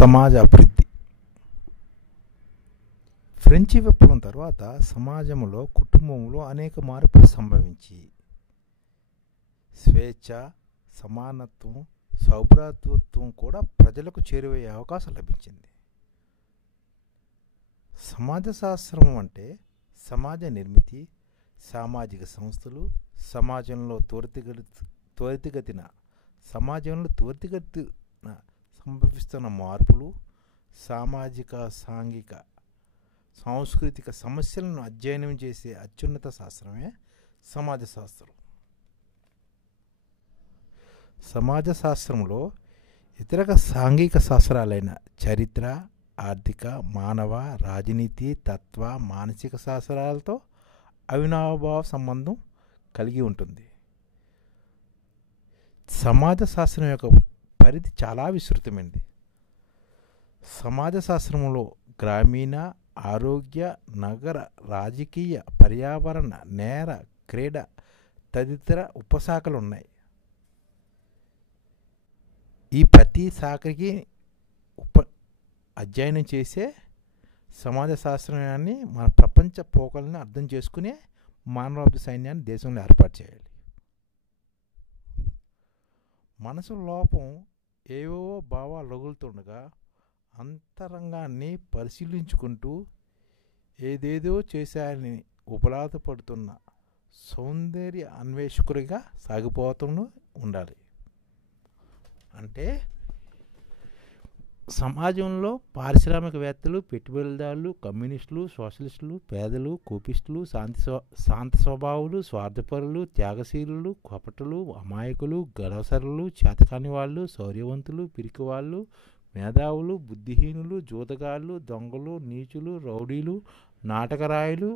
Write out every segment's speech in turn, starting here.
సమాజ అభివృద్ధి. ఫ్రెంచి విప్లవం తర్వాత సమాజంలో కుటుంబంలో అనేక మార్పులు సంభవించి స్వేచ్ఛ, సమానత్వం, సౌభ్రాతృత్వం కూడా ప్రజలకు చేరువయ్యే అవకాశం లభించింది. సమాజ శాస్త్రం అంటే సమాజ నిర్మితి, సామాజిక సంస్థలు, సమాజంలో త్వరితగతిన సంభవిస్తున్న మార్పులు, సామాజిక, సాంఘిక, సాంస్కృతిక సమస్యలను అధ్యయనం చేసే అత్యున్నత శాస్త్రమే సమాజ శాస్త్రం. సమాజ శాస్త్రంలో ఇతర సాంఘిక శాస్త్రాలైన చరిత్ర, ఆర్థిక, మానవ, రాజనీతి, తత్వ, మానసిక శాస్త్రాలతో అవినాభావ సంబంధం కలిగి ఉంటుంది. సమాజ శాస్త్రం యొక్క పరిధి చాలా విస్తృతమైనది. సమాజ శాస్త్రంలో గ్రామీణ, ఆరోగ్య, నగర, రాజకీయ, పర్యావరణ, నేర, క్రీడ తదితర ఉపశాఖలు ఉన్నాయి. ఈ ప్రతి శాఖకి అధ్యయనం చేసే సమాజ శాస్త్రాన్ని మన ప్రపంచ పోకలను అర్థం చేసుకునే మానవాభివృద్ధి సైన్యాన్ని దేశంలో ఏర్పాటు చేయాలి. మనసు లోపం ఏవేవో భావాలు రగులుతుండగా అంతరంగాన్ని పరిశీలించుకుంటూ ఏదేదో చేశాయని ఉపలాతపడుతున్న సౌందర్య అన్వేషకుడిగా సాగిపోతూ ఉండాలి. అంటే సమాజంలో పారిశ్రామికవేత్తలు, పెట్టుబడిదారులు, కమ్యూనిస్టులు, సోషలిస్టులు, పేదలు, కోపిస్టులు, శాంత స్వభావులు, స్వార్థపరులు, త్యాగశీలులు, కపటులు, అమాయకులు, గడసరులు, చేతకాని వాళ్ళు, శౌర్యవంతులు, పిరికివాళ్ళు, మేధావులు, బుద్ధిహీనులు, జూతగాళ్ళు, దొంగలు, నీచులు, రౌడీలు, నాటకరాయులు,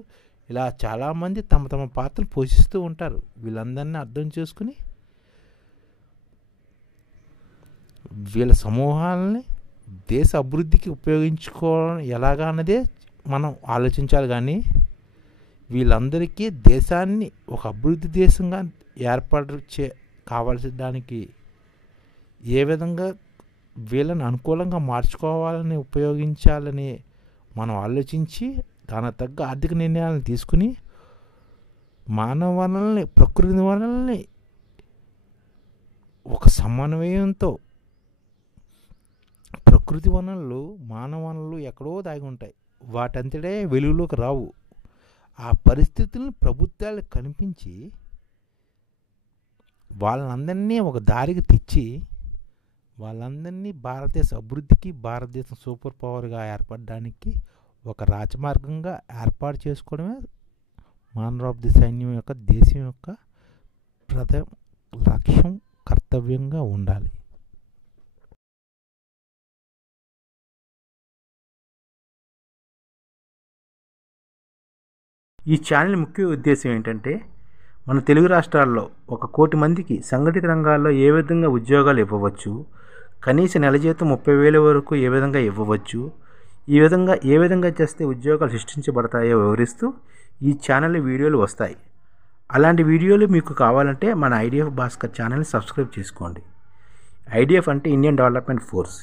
ఇలా చాలామంది తమ తమ పాత్రలు పోషిస్తూ ఉంటారు. వీళ్ళందరినీ అర్థం చేసుకుని వీళ్ళ సమూహాలని దేశ అభివృద్ధికి ఉపయోగించుకోవడం ఎలాగా అన్నదే మనం ఆలోచించాలి. కానీ వీళ్ళందరికీ దేశాన్ని ఒక అభివృద్ధి దేశంగా ఏర్పాటు కావాల్సిన దానికి ఏ విధంగా వీళ్ళని అనుకూలంగా మార్చుకోవాలని ఉపయోగించాలని మనం ఆలోచించి దానికి తగ్గ ఆర్థిక నిర్ణయాలను తీసుకుని మానవ వనరుల్ని, ప్రకృతి వనరుల్ని ఒక సమన్వయంతో, ప్రకృతి వనరులు, మానవ వనరులు ఎక్కడో దాగి ఉంటాయి, వాటంతటే వెలుగులోకి రావు. ఆ పరిస్థితులను ప్రభుత్వాలు కనిపించి వాళ్ళందరినీ ఒక దారికి తెచ్చి వాళ్ళందరినీ భారతదేశ అభివృద్ధికి, భారతదేశం సూపర్ పవర్గా ఏర్పడడానికి ఒక రాజమార్గంగా ఏర్పాటు చేసుకోవడమే మానవాభివృద్ధి సైన్యం యొక్క, దేశం యొక్క ప్రథమ లక్ష్యం, కర్తవ్యంగా ఉండాలి. ఈ ఛానల్ ముఖ్య ఉద్దేశం ఏంటంటే మన తెలుగు రాష్ట్రాల్లో 1 కోటి మందికి సంఘటిత రంగాల్లో ఏ విధంగా ఉద్యోగాలు ఇవ్వవచ్చు, కనీస నెల జీతం 30,000 వరకు ఏ విధంగా ఇవ్వవచ్చు, ఏ విధంగా చేస్తే ఉద్యోగాలు సృష్టించబడతాయో వివరిస్తూ ఈ ఛానల్లో వీడియోలు వస్తాయి. అలాంటి వీడియోలు మీకు కావాలంటే మన ఐడిఎఫ్ భాస్కర్ ఛానల్ని సబ్స్క్రైబ్ చేసుకోండి. ఐడిఎఫ్ అంటే ఇండియన్ డెవలప్మెంట్ ఫోర్స్.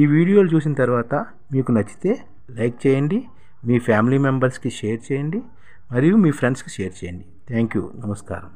ఈ వీడియోలు చూసిన తర్వాత మీకు నచ్చితే లైక్ చేయండి, మీ ఫ్యామిలీ మెంబర్స్కి షేర్ చేయండి, మరియు మీ ఫ్రెండ్స్కి షేర్ చేయండి. Thank you. నమస్కారం.